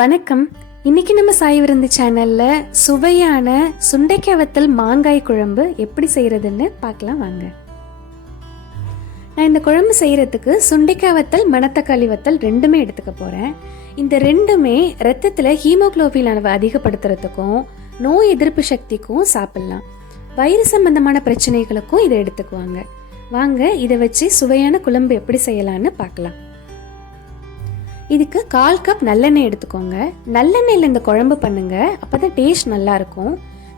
வணக்கம். இன்னைக்கு நம்ம சாய் விருந்து சேனல்ல சுவையான சுண்டைக்காய் வத்தல் மாங்காய் குழம்பு எப்படி செய்யறதுன்னு பார்க்கலாம் வாங்க. நான் இந்த குழம்பு செய்யறதுக்கு சுண்டைக்காய் வத்தல் மணத்தக்காளி வத்தல் ரெண்டுமே எடுத்துக்க போறேன். இந்த ரெண்டுமே ரத்தத்துல ஹீமோகுளோபின் அளவை அதிகப்படுத்துறதுக்கும் நோய் எதிர்ப்பு சக்திக்கும் சாப்பிடலாம். வயிறு சம்பந்தமான பிரச்சனைகளுக்கும் இதை எடுத்துக்குவாங்க. வாங்க இதை வச்சு சுவையான குழம்பு எப்படி செய்யலான்னு பார்க்கலாம். இதுக்கு 1/4 கப் நல்லெண்ணெய் எடுத்துக்கோங்க. நல்லெண்ணெயில் இந்த குழம்பு பண்ணுங்க, அப்பதான் டேஸ்ட் நல்லா இருக்கும்.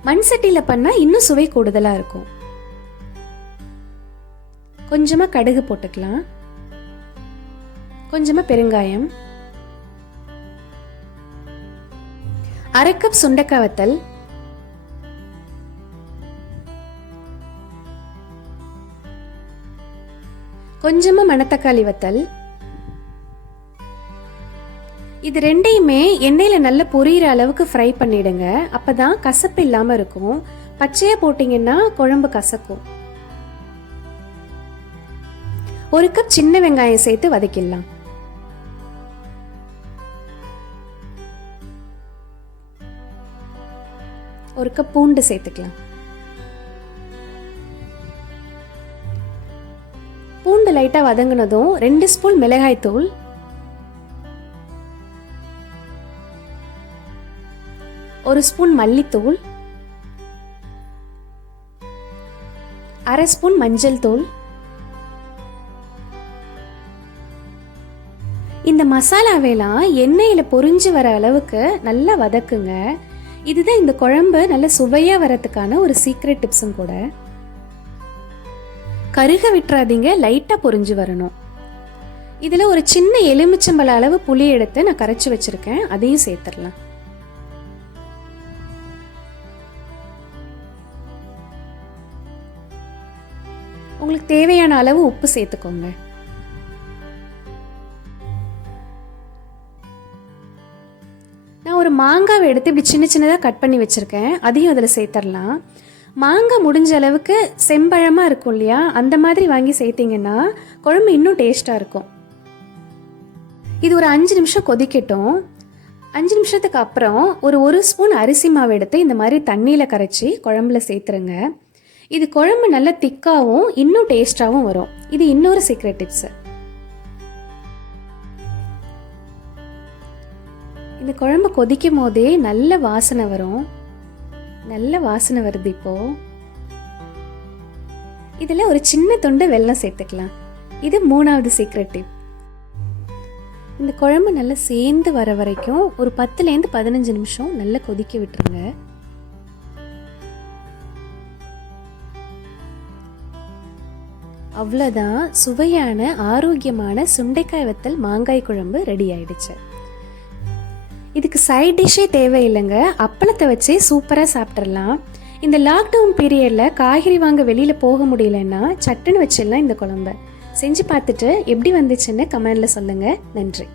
மண் சட்டியில் பண்ணா இன்னும் சுவை கூடுதலா இருக்கும். கொஞ்சமா கடுகு போட்டுக்கலாம், கொஞ்சமா பெருங்காயம், 1/2 கப் சுண்டைக்காய் வத்தல், கொஞ்சமா மணத்தக்காளி வத்தல். இது ரெண்டையுமே எண்ணெயில் நல்லா பொரியிற அளவுக்கு ஃப்ரை பண்ணிடுங்க. அப்பதான் கசப்பு இல்லாமல் இருக்கும். பச்சையாக போட்டிங்கன்னா குழம்பு கசக்கும். 1 கப் சின்ன வெங்காயம் சேர்த்து வதக்கிடலாம். ஒரு கப் பூண்டு சேர்த்துக்கலாம். பூண்டு லைட்டாக வதங்கினதும் 2 ஸ்பூன் மிளகாய் தூள், 1 ஸ்பூன் மல்லித்தூள், 1/2 ஸ்பூன் மஞ்சள் தூள். இந்த மசாலாவெல்லாம் எண்ணெயில் பொரிஞ்சு வர அளவுக்கு நல்லா வதக்குங்க. இதுதான் இந்த குழம்பு நல்ல சுவையாக வரதுக்கான ஒரு சீக்ரெட் டிப்ஸும் கூட. கருக விட்டுறாதீங்க, லைட்டாக பொரிஞ்சு வரணும். இதில் ஒரு சின்ன எலுமிச்சம்பழ அளவு புளி எடுத்து நான் கரைச்சி வச்சிருக்கேன், அதையும் சேர்த்துடலாம். உங்களுக்கு தேவையான அளவு உப்பு சேர்த்துக்கோங்க. நான் ஒரு மாங்காவை எடுத்து இப்படி சின்ன சின்னதாக கட் பண்ணி வச்சுருக்கேன், அதையும் அதில் சேர்த்துடலாம். மாங்காய் முடிஞ்ச அளவுக்கு செம்பழமாக இருக்கும் இல்லையா, அந்த மாதிரி வாங்கி சேர்த்திங்கன்னா குழம்பு இன்னும் டேஸ்ட்டாக இருக்கும். இது ஒரு 5 நிமிஷம் கொதிக்கட்டும். 5 நிமிஷத்துக்கு அப்புறம் ஒரு ஸ்பூன் அரிசி மாவு எடுத்து இந்த மாதிரி தண்ணியில் கரைச்சி குழம்புல சேர்த்துருங்க. இது குழம்பு நல்லா திக்காகவும் இன்னும் டேஸ்டாகவும் வரும். இது இன்னொரு சீக்ரெட் டிப்ஸ். இந்த குழம்பு கொதிக்கும் போதே நல்ல வாசனை வரும். நல்ல வாசனை வருது. இப்போ இதுல ஒரு சின்ன துண்டு வெல்லம் சேர்த்துக்கலாம். இது 3வது சீக்ரெட் டிப். இந்த குழம்பு நல்லா சேர்ந்து வர வரைக்கும் ஒரு 10லேருந்து 15 நிமிஷம் நல்லா கொதிக்க விட்டுருங்க. அவ்வளோதான், சுவையான ஆரோக்கியமான சுண்டைக்காய் வத்தல் மாங்காய் குழம்பு ரெடி ஆயிடுச்சு. இதுக்கு சைட் டிஷ்ஷே தேவையில்லைங்க, அப்பளத்தை வச்சே சூப்பராக சாப்பிட்றலாம். இந்த லாக்டவுன் பீரியடில் காய்கறி வாங்க வெளியில் போக முடியலன்னா சட்டுன்னு வச்சிடலாம். இந்த குழம்பை செஞ்சு பார்த்துட்டு எப்படி வந்துச்சுன்னு கமெண்டில் சொல்லுங்கள். நன்றி.